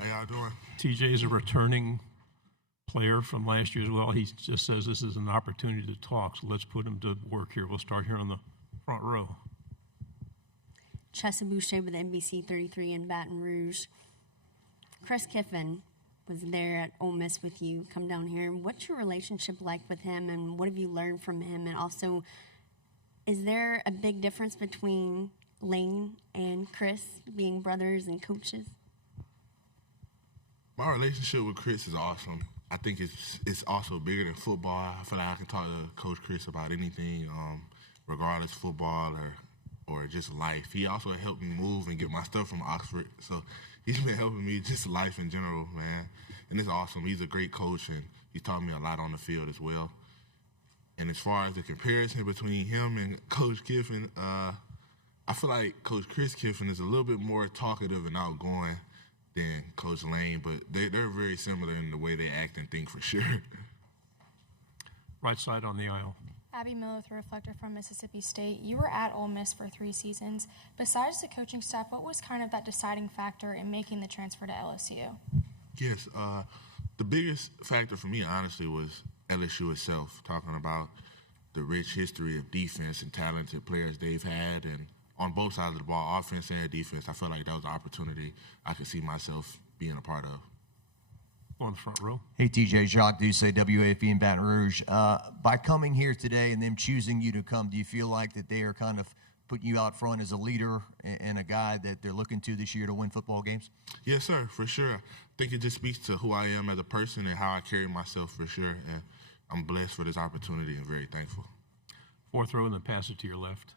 How y'all doing? TJ is a returning player from last year as well. He just says this is an opportunity to talk, so let's put him to work here. We'll start here on the front row. Chessa Boucher with NBC 33 in Baton Rouge. Chris Kiffin was there at Ole Miss with you. Come down here. What's your relationship like with him, and what have you learned from him? And also, is there a big difference between Lane and Chris being brothers and coaches? My relationship with Chris is awesome. I think it's also bigger than football. I feel like I can talk to Coach Chris about anything, regardless football or just life. He also helped me move and get my stuff from Oxford. So he's been helping me just life in general, man. And it's awesome. He's a great coach, and he's taught me a lot on the field as well. And as far as the comparison between him and Coach Kiffin, I feel like Coach Chris Kiffin is a little bit more talkative and outgoing than Coach Lane, but they're very similar in the way they act and think for sure. Right side on the aisle. Abby Miller with a reflector from Mississippi State. You were at Ole Miss for 3 seasons. Besides the coaching staff, what was kind of that deciding factor in making the transfer to LSU? Yes, the biggest factor for me, honestly, was LSU itself, talking about the rich history of defense and talented players they've had, and on both sides of the ball, offense and defense, I felt like that was an opportunity I could see myself being a part of. On the front row. Hey, TJ, Jacques Doucet, WAFE in Baton Rouge. By coming here today and them choosing you to come, do you feel like that they are kind of putting you out front as a leader and a guy that they're looking to this year to win football games? Yes, sir, for sure. I think it just speaks to who I am as a person and how I carry myself for sure. And I'm blessed for this opportunity and very thankful. Fourth row and then pass it to your left.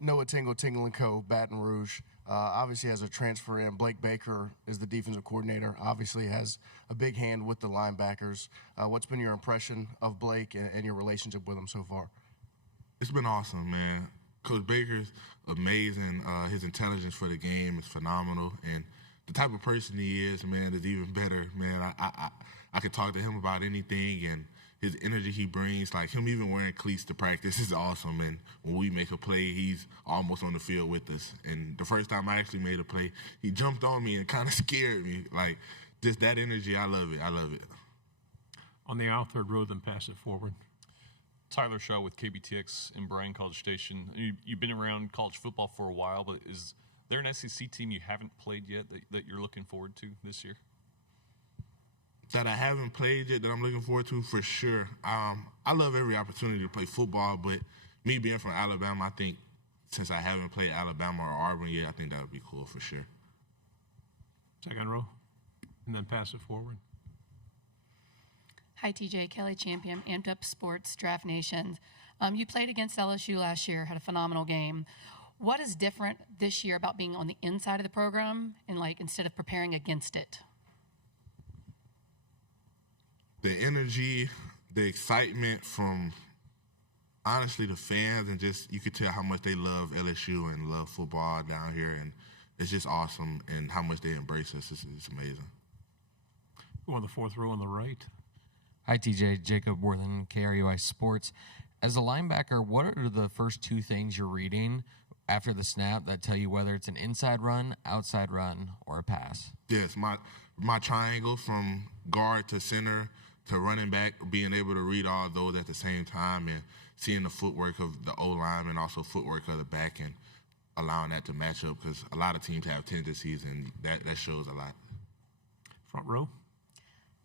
Noah Tingle, Tingle & Co., Baton Rouge. Obviously has a transfer in. Blake Baker is the defensive coordinator. Obviously has a big hand with the linebackers. What's been your impression of Blake and your relationship with him so far? It's been awesome, man. Coach Baker's amazing. His intelligence for the game is phenomenal. And the type of person he is, man, is even better, man. I could talk to him about anything, and his energy he brings, like him even wearing cleats to practice is awesome. And when we make a play, he's almost on the field with us. And the first time I actually made a play, he jumped on me and kind of scared me. Like, just that energy, I love it. I love it. On the aisle, third row, then pass it forward. Tyler Shaw with KBTX in Bryan College Station. You've been around college football for a while, but is there an SEC team you haven't played yet that you're looking forward to this year? That I haven't played yet that I'm looking forward to, for sure. I love every opportunity to play football, but me being from Alabama, I think since I haven't played Alabama or Auburn yet, I think that would be cool for sure. Second row, and then pass it forward. Hi, TJ. Kelly Champion, Amped Up Sports, Draft Nation. You played against LSU last year, had a phenomenal game. What is different this year about being on the inside of the program and, like, instead of preparing against it? The energy, the excitement from, honestly, the fans, and just you could tell how much they love LSU and love football down here, and it's just awesome, and how much they embrace us. It's amazing. Go on the fourth row on the right. Hi, TJ. Jacob Worthen, KRUI Sports. As a linebacker, what are the first 2 things you're reading after the snap that tell you whether it's an inside run, outside run, or a pass? Yes, my triangle from guard to center to running back, being able to read all those at the same time and seeing the footwork of the O-line and also footwork of the back and allowing that to match up, because a lot of teams have tendencies, and that shows a lot. Front row.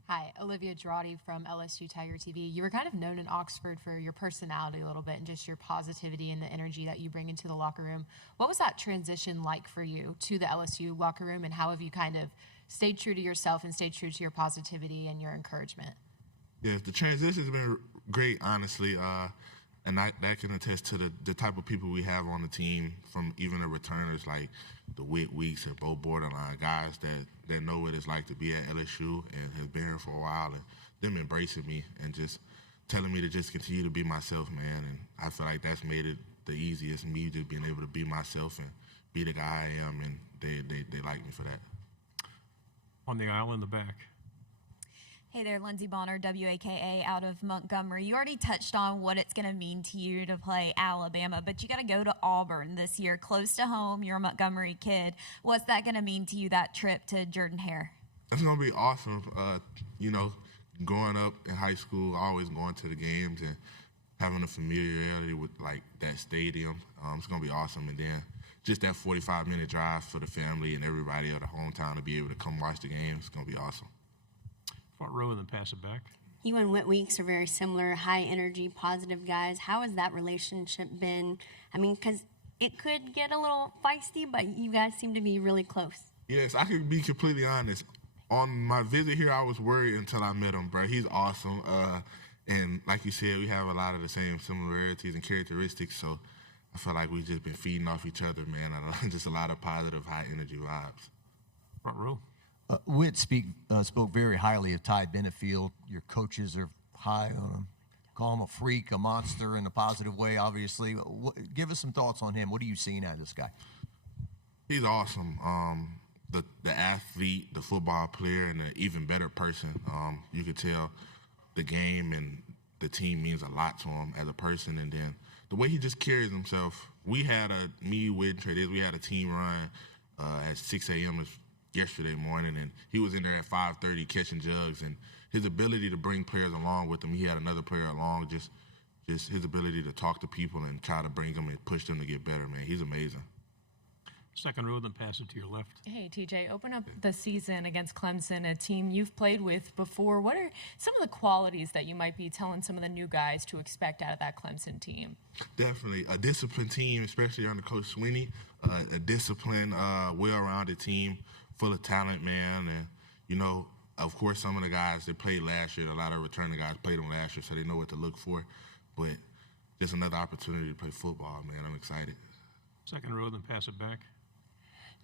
Hi, Olivia Girardi from LSU Tiger TV. You were kind of known in Oxford for your personality a little bit and just your positivity and the energy that you bring into the locker room. What was that transition like for you to the LSU locker room, and how have you kind of stayed true to yourself and stayed true to your positivity and your encouragement? Yes, the transition's been great, honestly, and that can attest to the type of people we have on the team, from even the returners like the Whit Weeks and Bo Borderline, guys that know what it's like to be at LSU and have been here for a while, and them embracing me and just telling me to just continue to be myself, man. And I feel like that's made it the easiest, me just being able to be myself and be the guy I am, and they like me for that. On the aisle in the back. Hey there, Lindsey Bonner, WAKA out of Montgomery. You already touched on what it's going to mean to you to play Alabama, but you got to go to Auburn this year, close to home. You're a Montgomery kid. What's that going to mean to you, that trip to Jordan-Hare? That's going to be awesome. You know, growing up in high school, always going to the games and having a familiarity with, like, that stadium. It's going to be awesome. And then just that 45-minute drive for the family and everybody of the hometown to be able to come watch the game, it's going to be awesome. Front row and then pass it back. You and Whit Weeks are very similar, high energy, positive guys. How has that relationship been? I mean, because it could get a little feisty, but you guys seem to be really close. Yes, I can be completely honest. On my visit here, I was worried until I met him, bro. He's awesome. And like you said, we have a lot of the same similarities and characteristics, so I feel like we've just been feeding off each other, man. Just a lot of positive, high-energy vibes. Front row. Whit spoke very highly of Ty Benefield. Your coaches are high on him. Call him a freak, a monster in a positive way, obviously. Give us some thoughts on him. What are you seeing out of this guy? He's awesome. The athlete, the football player, and an even better person. You could tell the game and the team means a lot to him as a person. And then the way he just carries himself. We had we had a team run at 6 a.m. yesterday morning, and he was in there at 5:30 catching jugs, and his ability to bring players along with him. He had another player along, just his ability to talk to people and try to bring them and push them to get better, man. He's amazing. Second row, then pass it to your left. Hey, TJ, open up the season against Clemson, a team you've played with before. What are some of the qualities that you might be telling some of the new guys to expect out of that Clemson team? Definitely. A disciplined team, especially under Coach Swinney. A disciplined, well-rounded team, full of talent, man. And, you know, of course, some of the guys that played last year, a lot of returning guys played them last year, so they know what to look for. But just another opportunity to play football, man. I'm excited. Second row, then pass it back.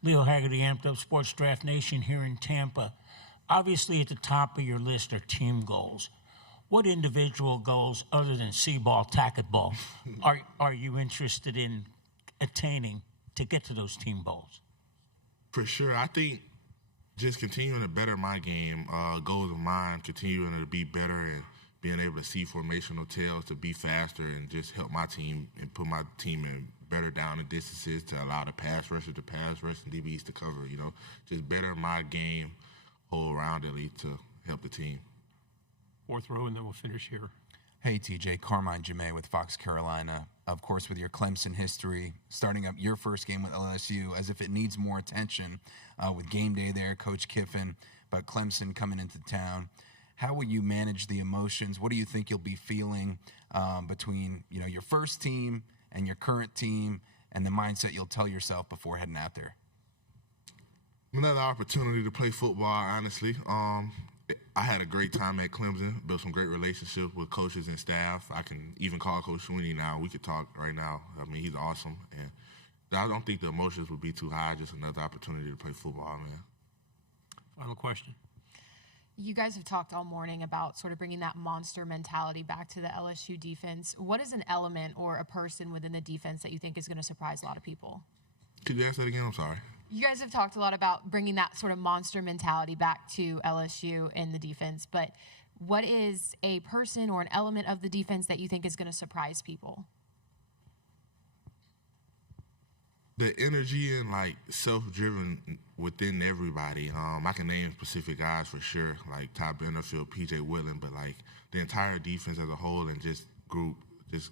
Leo Haggerty, Amped Up Sports Draft Nation here in Tampa. Obviously, at the top of your list are team goals. What individual goals, other than C-ball, tackle ball, are you interested in attaining to get to those team goals? For sure. I think just continuing to better my game, goals of mine, continuing to be better and being able to see formational tails to be faster and just help my team and put my team in better down the distances to allow the pass rushers to pass rush and DBs to cover, you know. Just better my game whole-roundedly to help the team. Fourth row, and then we'll finish here. Hey, TJ, Carmine Jamea with Fox Carolina. Of course, with your Clemson history, starting up your first game with LSU as if it needs more attention with game day there, Coach Kiffin, but Clemson coming into town. How will you manage the emotions? What do you think you'll be feeling between, you know, your first team and your current team and the mindset you'll tell yourself before heading out there? Another opportunity to play football, honestly. I had a great time at Clemson, built some great relationships with coaches and staff. I can even call Coach Swinney now. We could talk right now. I mean, he's awesome. And I don't think the emotions would be too high, just another opportunity to play football, man. Final question. You guys have talked all morning about sort of bringing that monster mentality back to the LSU defense. What is an element or a person within the defense that you think is going to surprise a lot of people? Could you ask that again? I'm sorry. You guys have talked a lot about bringing that sort of monster mentality back to LSU in the defense, but what is a person or an element of the defense that you think is going to surprise people? The energy and, like, self-driven within everybody. I can name specific guys for sure, like Ty Benefield, P.J. Whitland, but, like, the entire defense as a whole and just group, just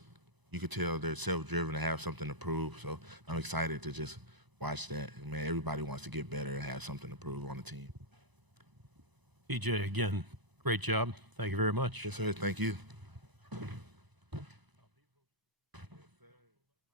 you could tell they're self-driven to have something to prove. So I'm excited to just watch that. Man, everybody wants to get better and have something to prove on the team. PJ, again, great job. Thank you very much. Yes, sir. Thank you.